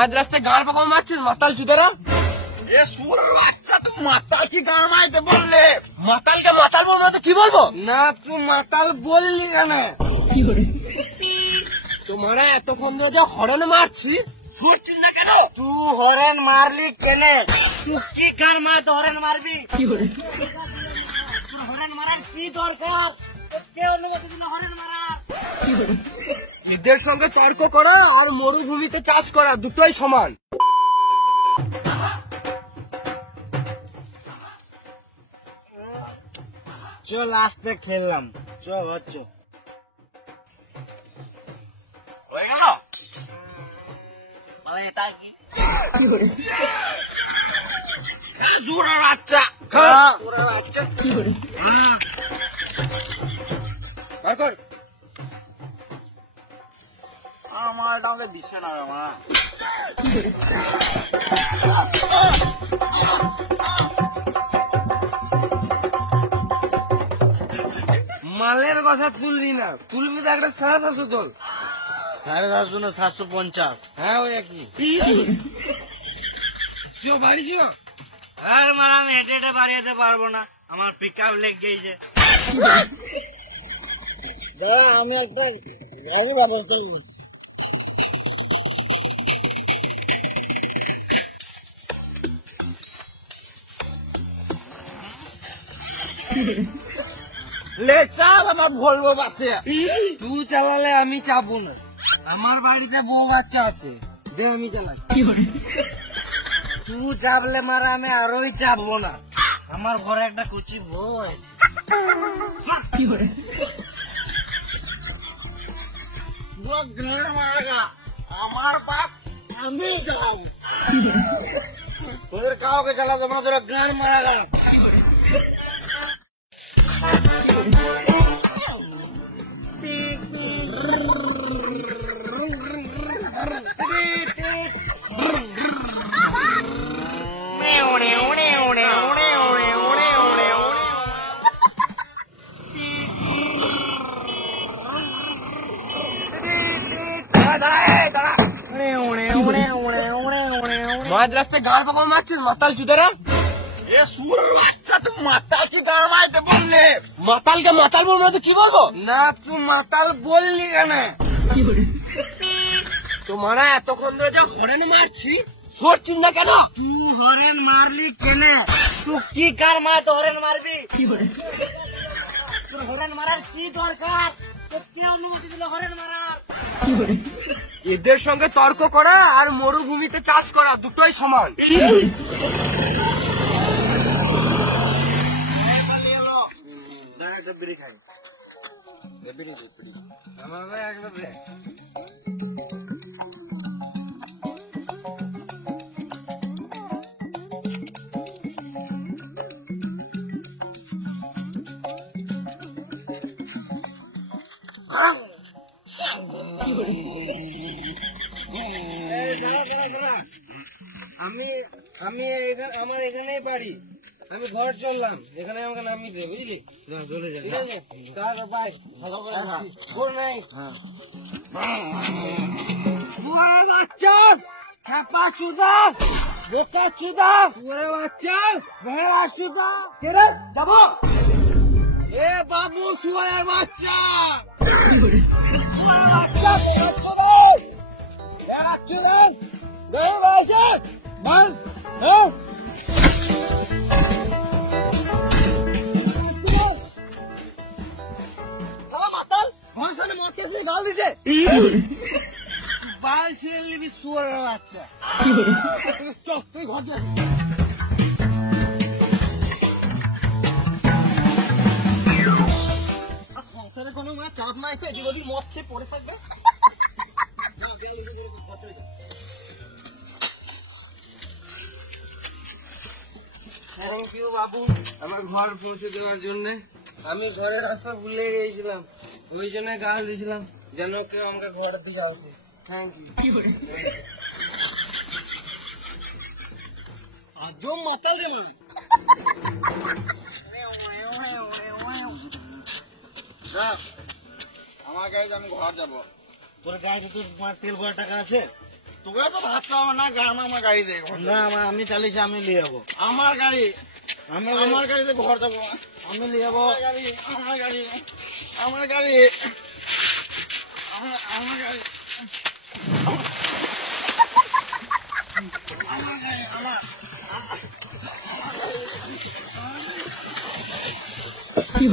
আজ রাস্তায় গাঁড় পাকা মারছিস মাতাল চুদেরা। আচ্ছা তুই মাতাল কি গান মাইতে বললে? মাতালকে মাতাল বলবো তো কি বলবো? না তুই মাতাল বললি কেন? তোমারা এতক্ষণ ধরে যা হরনে মারছি শুনছিস না কেন? তুই হরেন মারলি কেন? তুই কি গান মারতে হরেন মারবি? হরেন মারার কি দরকার? কে অনুমতি দিল হরেন মারা? এদের সঙ্গে তর্ক করা আর মরুভূমিতে চাষ করা দুটোই সমান। চল লাস্টে খেললাম। চল হচ্ছে হয়ে গেল। মানে এটা কি জোরের বাচ্চা জোরের বাচ্চা আমার ডাকে দিচ্ছে না রে মা। মালের কথা তুললি না, তুলবি তো একটা 750 তোল। 750 না 750। হ্যাঁ ওই একই। চো বাড়ি চো। আর মারা আমি হেঁটে হেঁটে বাড়ি যেতে পারবো না, আমার পিক আপ লেগ গেছে। আমি একটা গাড়ি ব্যবস্থা লে চাপ আমার বলবো বাসে। তুই চালালে আমি চাপবো না, আমার বাড়িতে বউ বাচ্চা আছে, দে আমি চালাই। তুই চাপলে মারা আমি আরোই চাপবো না, আমার ঘরে একটা কুচি বউ আছে। আমার বাপ আমি যাও, তোদের কাউকে চালাতে না, তোরা গান মারা গা। মাঝ রাস্তায় গাঁড় পাকা মারছিস মাতাল চুদেরা। তুই মাতাল কি গান মাইতে বললে? মাতালকে মাতাল বলবো তো কি বলবো? না তুই মাতাল বললি কেন? তোমারা এতক্ষণ ধরে যা হরনে মারছি শুনছিস না কেন? তুই হরেন মারলি কেন? তুই কি গান মারতে হরেন মারবি? তোর হরেন মারার কি দরকার? তোর কে অনুমতি দিল হরেন মারার? এদের সঙ্গে তর্ক করা আর মরুভূমিতে চাষ করা দুটোই সমান। বিড়ি খাই আমার ভাই একবার আমি আমার এখানেই বাড়ি, আমি ঘর চললাম, এখানে আমাকে নামিয়ে দে বুঝলি। চলে যাবে। ঠিক আছে তাহলে বাই, ভালো করে আসছি, গুড নাইট। বাচ্চা খেপা চুদা বোকা চুদা পুরে বাচ্চা ভেড়া চুদা কেরে যাবো। এ বাবু শুয়ারের বাচ্চা বাচ্চা ভেড়া চুদা গরু বাচ্চা মান হ্যাঁ গাল দিছে বাল ছিঁড়ে নিবি শুয়ারের বাচ্চা। চল তুই ঘর যা। সংসারে কোনো চাঁদ নাই তো যদি মদ খেয়ে পড়ে থাকবে। থ্যাংক ইউ বাবু আমার ঘর পৌঁছে দেওয়ার জন্য। আমি ঘরের রাস্তা ভুলে গিয়েছিলাম, ওই জন্য গাল দিয়েছিলাম যেন কেউ আমাকে ঘর দিয়ে যাও। Thank you. আজও মাতাল রে আমার গাড়িতে আমি ঘর যাবো। তোর গাড়িতে তোর তেল ভরা টাকা আছে? তোকে তো ভাত খাওয়া না, আমার গাড়ি দে। না আমি চালিয়েছি, আমি নিয়ে যাবো। আমার গাড়ি, আমার গাড়িতে ঘর যাবো। আমি নিয়ে যাবো। আমার গাড়ি, আমার গাড়ি, আমার গাড়ি, আমার গাড়ি, কি